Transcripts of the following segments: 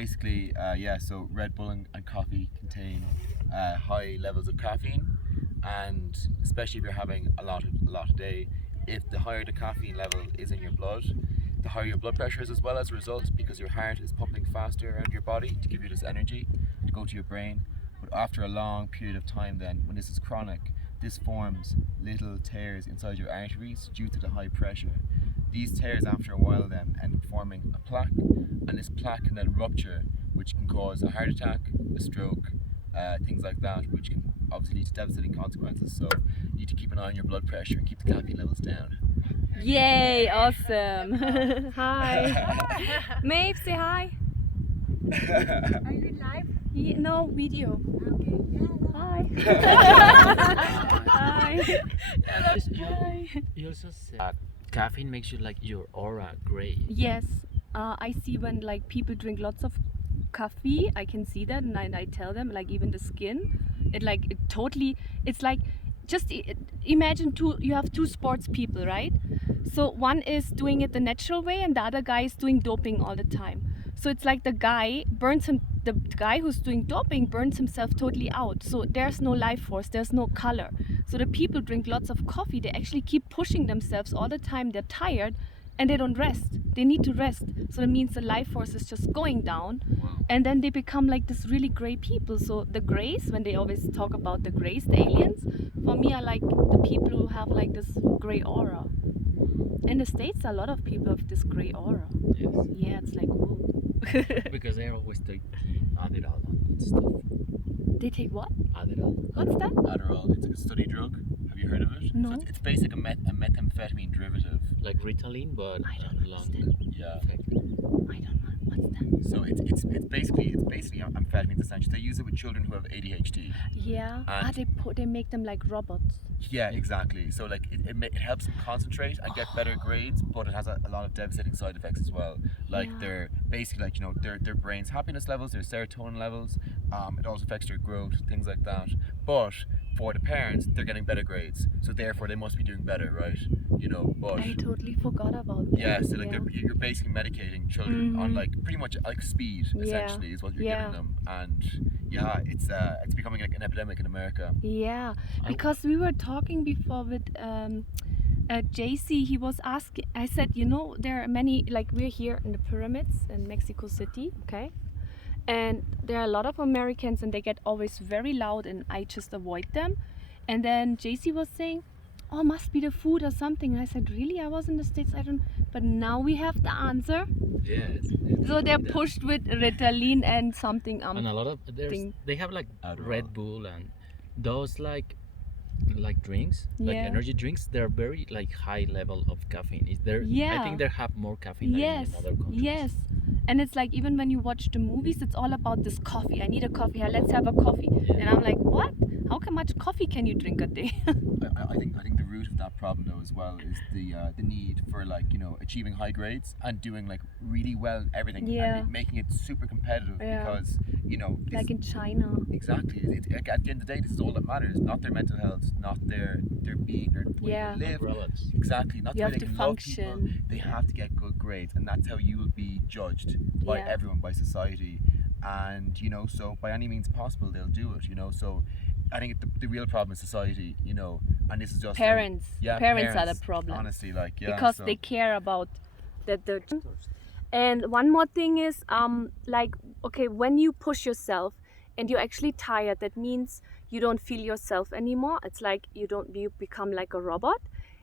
basically, so Red Bull and coffee contain high levels of caffeine, and especially if you're having a lot a day, if the higher the caffeine level is in your blood, the higher your blood pressure is as well as a result, because your heart is pumping faster around your body to give you this energy to go to your brain. But after a long period of time then, when this is chronic, this forms little tears inside your arteries due to the high pressure. These tears after a while then end up forming a plaque, and this plaque can then rupture, which can cause a heart attack, a stroke, things like that, which can obviously lead to devastating consequences. So you need to keep an eye on your blood pressure and keep the caffeine levels down. Yay, awesome. Hi. Maeve, say hi. Are you live? No, video. Okay. Hi. Hi. You also said caffeine makes you like your aura gray. Yes, I see when like people drink lots of coffee, I can see that, and I tell them, like even the skin, it's like, just imagine you have two sports people, right? So one is doing it the natural way and the other guy is doing doping all the time. So it's like the guy who's doing doping burns himself totally out. So there's no life force, there's no color. So the people drink lots of coffee, they actually keep pushing themselves all the time, they're tired and they don't rest. They need to rest. So that means the life force is just going down. And then they become like this really gray people. So the grays, when they always talk about the grays, the aliens, for me are like the people who have like this gray aura. In the States, a lot of people have this gray aura. Yes. Yeah, it's like, whoa. Because they always take Adderall and stuff. They take what? Adderall. What's that? Adderall, it's a study drug. Have you heard of it? No. So it's basically a methamphetamine derivative. Like Ritalin, but I don't lung understand. Yeah. effect. I don't know. What's that? So it's basically amphetamines essentially. They use it with children who have ADHD. Yeah. And They make them like robots. yeah, exactly. So like it helps them concentrate and get better grades, but it has a lot of devastating side effects as well. Like Yeah. they're basically like, their brain's happiness levels, their serotonin levels. It also affects their growth, things like that. But for the parents, they're getting better grades, so therefore they must be doing better, right? But I totally forgot about that. yeah, so like you're basically medicating children on like pretty much like speed, Yeah. essentially, is what you're Yeah. giving them. And yeah, it's becoming like an epidemic in America. Yeah, because we were talking before with JC. He was asking, I said, there are many, like we're here in the pyramids in Mexico City, okay? And there are a lot of Americans and they get always very loud and I just avoid them. And then JC was saying, oh, must be the food or something. And I said, really? I was in the States, I don't, but now we have the answer. Yes. So they're pushed with Ritalin and something. And a lot of they have like Adderall. Red Bull and those like drinks, like Yeah. energy drinks. They're very like high level of caffeine. Is there? I Yeah. think they have more caffeine than Yes, in other countries. yes. And it's like even when you watch the movies, it's all about this coffee. I need a coffee. Let's have a coffee. Yeah. And I'm like, what? How much coffee can you drink a day? I think the root of that problem though as well is the need for like achieving high grades and doing like really well in everything, Yeah. and making it super competitive, Yeah. because this, Like in China. exactly like, at the end of the day, this is all that matters, not their mental health, not their being, their way Yeah. they live. Robots. Exactly, not You the way have they to can love people. function. They have to get good grades, and that's how you will be judged by Yeah. everyone, by society. And so by any means possible they'll do it. So I think the real problem is society, and this is just Parents. yeah, Parents are the problem. honestly, like, yeah, Because so- they care about the And one more thing is like, okay, when you push yourself and you're actually tired, that means you don't feel yourself anymore. It's like you become like a robot.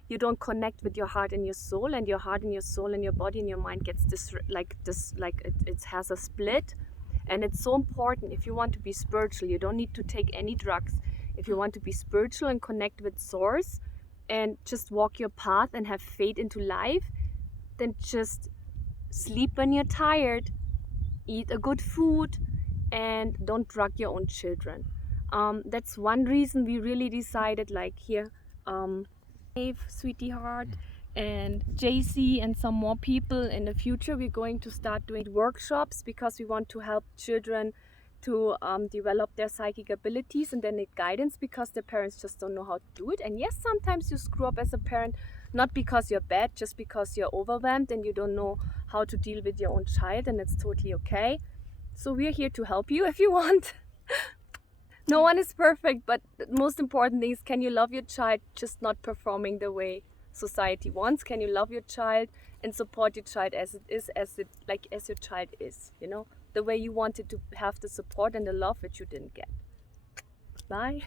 You don't connect with your heart and your soul, and your heart and your soul and your body and your mind gets it has a split. And it's so important. If you want to be spiritual, you don't need to take any drugs. If you want to be spiritual and connect with source and just walk your path and have faith into life, then just sleep when you're tired, eat a good food, and don't drug your own children. That's one reason we really decided, like here, Dave, Sweetie Heart, and JC and some more people. In the future we're going to start doing workshops because we want to help children to develop their psychic abilities, and then need guidance because their parents just don't know how to do it. And yes, sometimes you screw up as a parent, not because you're bad, just because you're overwhelmed and you don't know how to deal with your own child, and it's totally okay. So we're here to help you if you want. No one is perfect, but the most important thing is, can you love your child just not performing the way society wants? Can you love your child and support your child as it is, as your child is, you know, the way you wanted to have the support and the love which you didn't get. Bye.